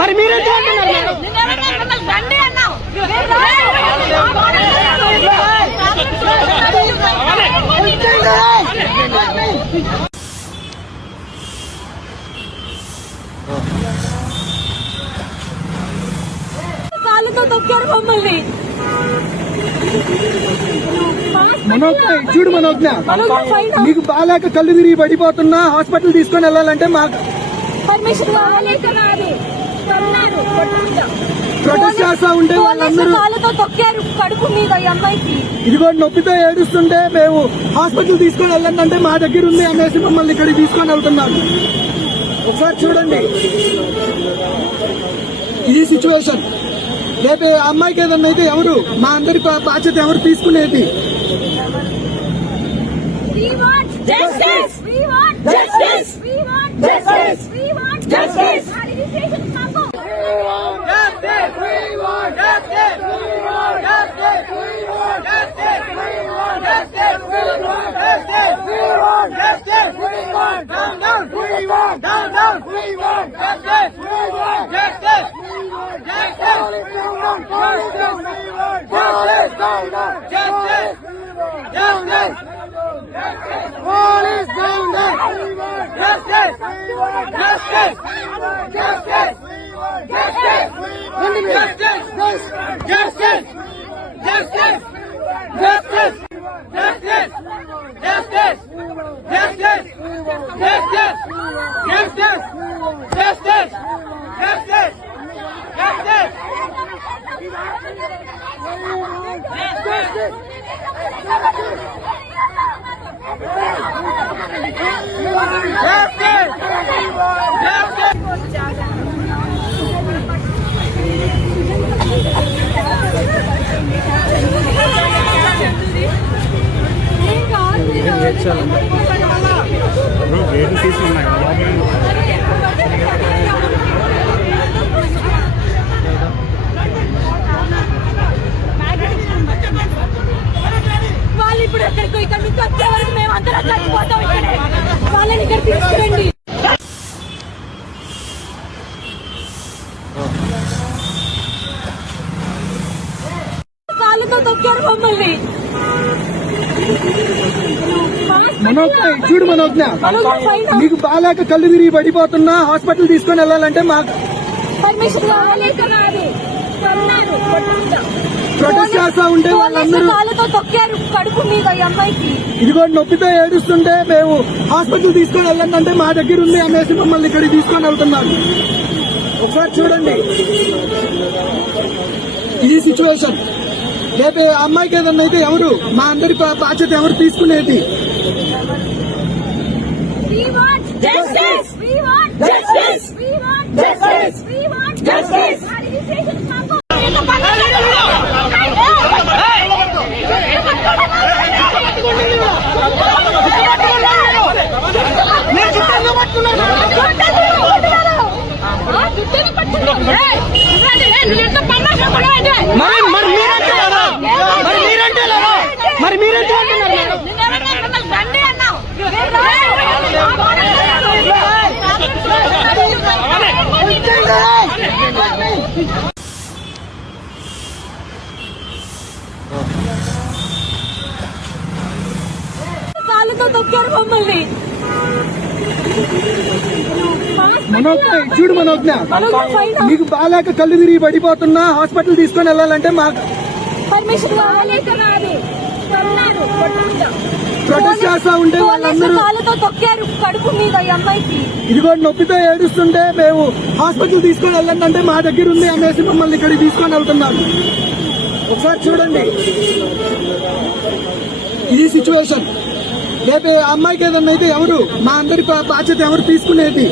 మరి మీరంటే కాళ్ళతో తొక్కారు మమ్మల్ని. చూడు మనోజ్ఞ, నీకు బాగాలేక కళ్ళు తిరిగి పడిపోతున్నా హాస్పిటల్ తీసుకొని వెళ్ళాలంటే మాకు పర్మిషన్ కావాలి. ప్రొటెస్ట్ చేస్తా ఉంటే వాళ్ళందరూ కాళ్ళతో తొక్కారు కడుపు మీద ఈ అమ్మాయికి. ఇదిగో నొప్పితో ఏడుస్తుంటే మేము హాస్పిటల్ తీసుకొని వెళ్ళండి అంటే మా దగ్గర ఉంది అనేసి మమ్మల్ని ఇక్కడికి తీసుకొని వెళ్తున్నారు. ఒకసారి చూడండి ఈ సిచ్యువేషన్. రేపు అమ్మాయికి ఏదన్నా అయితే ఎవరు మా అందరి బాధ్యత ఎవరు తీసుకునేది? వాళ్ళు ఇప్పుడు ఎక్కడికో ఇక్కడ నుంచి వచ్చే వరకు మేము అందరం చచ్చిపోతాం. ఇక్కడే వాళ్ళని ఇక్కడ తీసుకురండి. కాళ్ళతో తొక్కారు మమ్మల్ని. చూడు మనోజ్ఞ, నీకు బాగాలేక కళ్ళు తిరిగి పడిపోతున్నా హాస్పిటల్ తీసుకొని వెళ్ళాలంటే మాకు పర్మిషన్ కావాలి. ప్రొటెస్ట్ చేస్తా ఉంటే వాళ్ళందరూ కాళ్ళతో తొక్కారు కడుపు మీద ఈ అమ్మాయికి. ఇదిగో నొప్పితో ఏడుస్తుంటే మేము హాస్పిటల్ తీసుకొని వెళ్ళండి అంటే మా దగ్గర ఉంది అనేసి మమ్మల్ని ఇక్కడికి తీసుకొని వెళ్తున్నారు. ఒకసారి చూడండి ఈ సిచ్యువేషన్. రేపు అమ్మాయికి ఏదన్నా అయితే ఎవరు మా అందరి బాధ్యత ఎవరు తీసుకునేది? మరి మీరంటే కాళ్ళతో తొక్కారు మమ్మల్ని. చూడు మనోజ్ఞ, నీకు బాగాలేక కళ్ళు తిరిగి పడిపోతున్నా హాస్పిటల్ తీసుకొని వెళ్ళాలంటే మాకు పర్మిషన్ కావాలి. ప్రొటెస్ట్ చేస్తా ఉంటే వాళ్ళందరూ కాళ్ళతో తొక్కారు కడుపు మీద ఈ అమ్మాయికి. ఇదిగో నొప్పితో ఏడుస్తుంటే మేము హాస్పిటల్ తీసుకొని వెళ్ళండి అంటే మా దగ్గర ఉంది అనేసి మమ్మల్ని ఇక్కడికి తీసుకొని వెళ్తున్నారు. ఒకసారి చూడండి ఈ సిచ్యువేషన్. రేపు అమ్మాయికి ఏదన్నా అయితే ఎవరు మా అందరి బాధ్యత ఎవరు తీసుకునేది?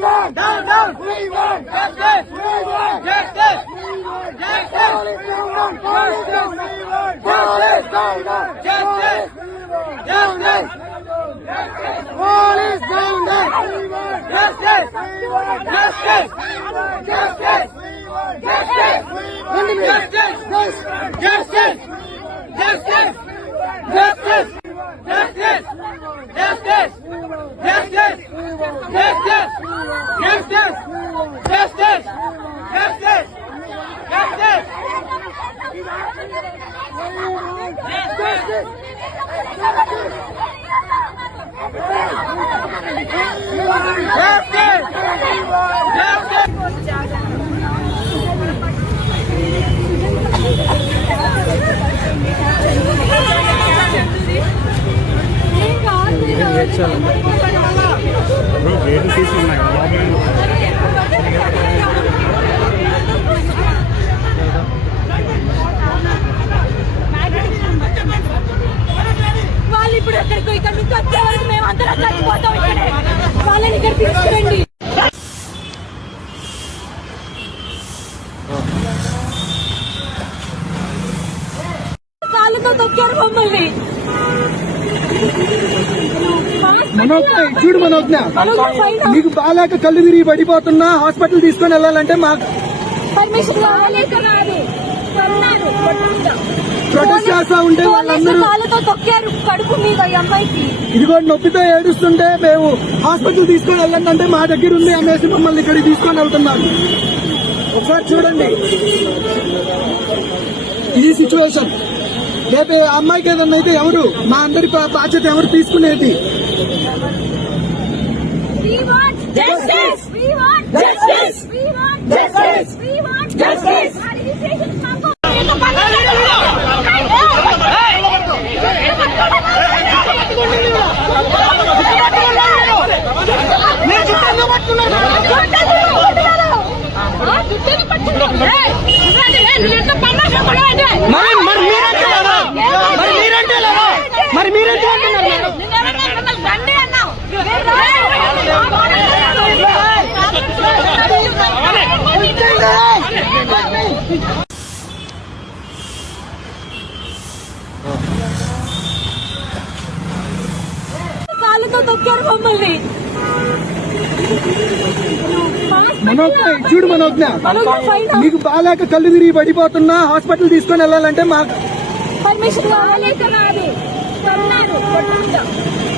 want down, down. We want justice. We want justice. Justice. Police down, down. Police down, down. Justice. Down, down. Justice. Justice. Police down, down. Justice. Justice. Justice. Justice. Justice. Justice. Justice. Justice. Justice. Justice. Justice. Justice. Justice. Justice. Justice. గేట్లు తీసుకున్నాయి వాళ్ళు ఇప్పుడు ఇక్కడ నుంచి వచ్చే వరకు మేము అందరం చచ్చిపోతాం ఇక్కడే. వాళ్ళని ఇక్కడ తీసుకురండి. కాళ్ళతో తొక్కారు మమ్మల్ని. చూడు మనోజ్ఞ, నీకు బాగాలేక కళ్ళు తిరిగి పడిపోతున్నా హాస్పిటల్ తీసుకొని వెళ్ళాలంటే మాకు పర్మిషన్ కావాలి. ప్రొటెస్ట్ చేస్తా ఉంటే వాళ్ళందరూ కాళ్ళతో తొక్కారు కడుపు మీద ఈ అమ్మాయికి. ఇదిగో నొప్పితో ఏడుస్తుంటే మేము హాస్పిటల్ తీసుకొని వెళ్ళండి అంటే మా దగ్గర ఉంది అనేసి మమ్మల్ని ఇక్కడికి తీసుకొని వెళ్తున్నారు. ఒకసారి చూడండి ఈ సిచ్యువేషన్. రేపు అమ్మాయికి ఏదన్నా అయితే ఎవరు మా అందరి బాధ్యత ఎవరు తీసుకునేది? We want justice. We want justice. We want justice. We want justice. మరి మీరంటే అంటున్నారు. కాళ్ళతో తొక్కారు మమ్మల్ని. చూడు మనోజ్ఞ, నీకు బాగాలేక కళ్ళు తిరిగి పడిపోతున్నా హాస్పిటల్ తీసుకొని వెళ్ళాలంటే మాకు పర్మిషన్ కావాలి.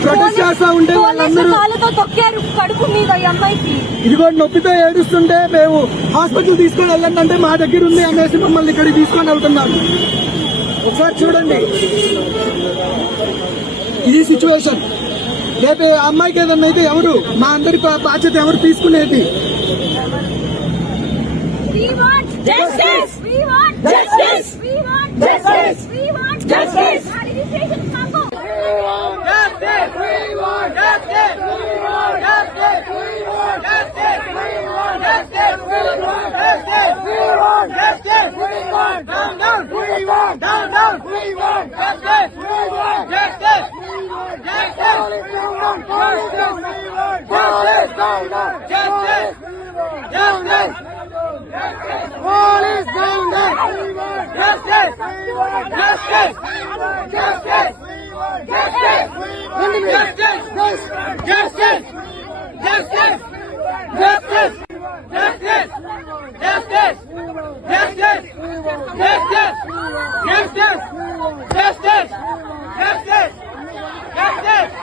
ప్రొటెస్ట్ చేస్తా ఉంటే వాళ్ళందరూ కాళ్ళతో తొక్కారు కడుపు మీద ఈ అమ్మాయికి. ఇదిగో నొప్పితో ఏడుస్తుంటే మేము హాస్పిటల్ తీసుకొని వెళ్ళండి అంటే మా దగ్గర ఉంది అనేసి మమ్మల్ని ఇక్కడికి తీసుకొని వెళ్తున్నారు. ఒకసారి చూడండి ఈ సిచ్యువేషన్. రేపు అమ్మాయికి ఏదన్నా అయితే ఎవరు మా అందరి బాధ్యత ఎవరు తీసుకునేది? We want justice. We want justice. We want justice. We want justice. Justice! We want justice! We want justice! We want justice! We want justice! We want justice! We want justice! We want down, down! We want down, down! We want justice! We want justice! We want justice! Police down, down! Police down! Justice! Down, down! Justice! Justice! Police down, down! Justice! Justice! Justice! Justice! Justice! Justice! Justice! Justice! Justice! Justice! Justice! Justice! Justice! Justice! Justice! Justice!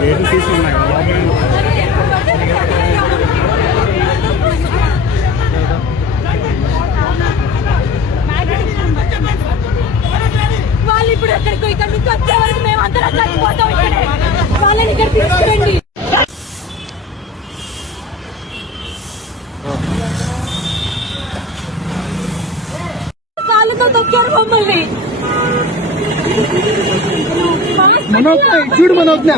గేట్లు తీసుకున్నాయి వాళ్ళు ఇప్పుడు ఇక్కడ నుంచి వచ్చే వరకు మేము అందరం చచ్చిపోతాం ఇక్కడే. వాళ్ళని ఇక్కడ తీసుకురండి. కాళ్ళతో తొక్కారు మమ్మల్ని. మనోజ్ఞ చూడు, మనోజ్ఞ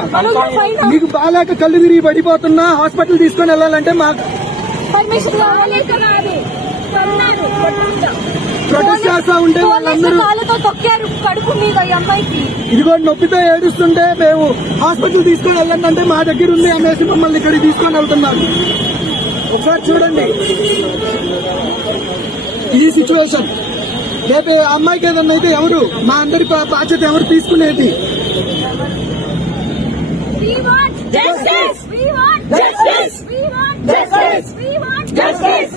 నీకు బాగాలేక కళ్ళు తిరిగి పడిపోతున్నా, హాస్పిటల్ తీసుకొని వెళ్ళాలంటే మాకు పర్మిషన్ కావాలి. ప్రొటెస్ట్ చేస్తా ఉంటే వాళ్ళందరూ కాళ్ళతో తొక్కారు కడుపు మీద ఈ అమ్మాయికి. ఇదిగో నొప్పితో ఏడుస్తుంటే మేము హాస్పిటల్ తీసుకొని వెళ్ళండి అంటే మా దగ్గర ఉంది అనేసి మమ్మల్ని ఇక్కడికి తీసుకొని వెళ్తున్నారు. ఒకసారి చూడండి ఈ సిచ్యువేషన్. రేపు ఆ అమ్మాయికి ఏదన్నా అయితే ఎవరు, మా అందరి బాధ్యత ఎవరు తీసుకునేది? We want justice. We want justice. We want justice. We want justice.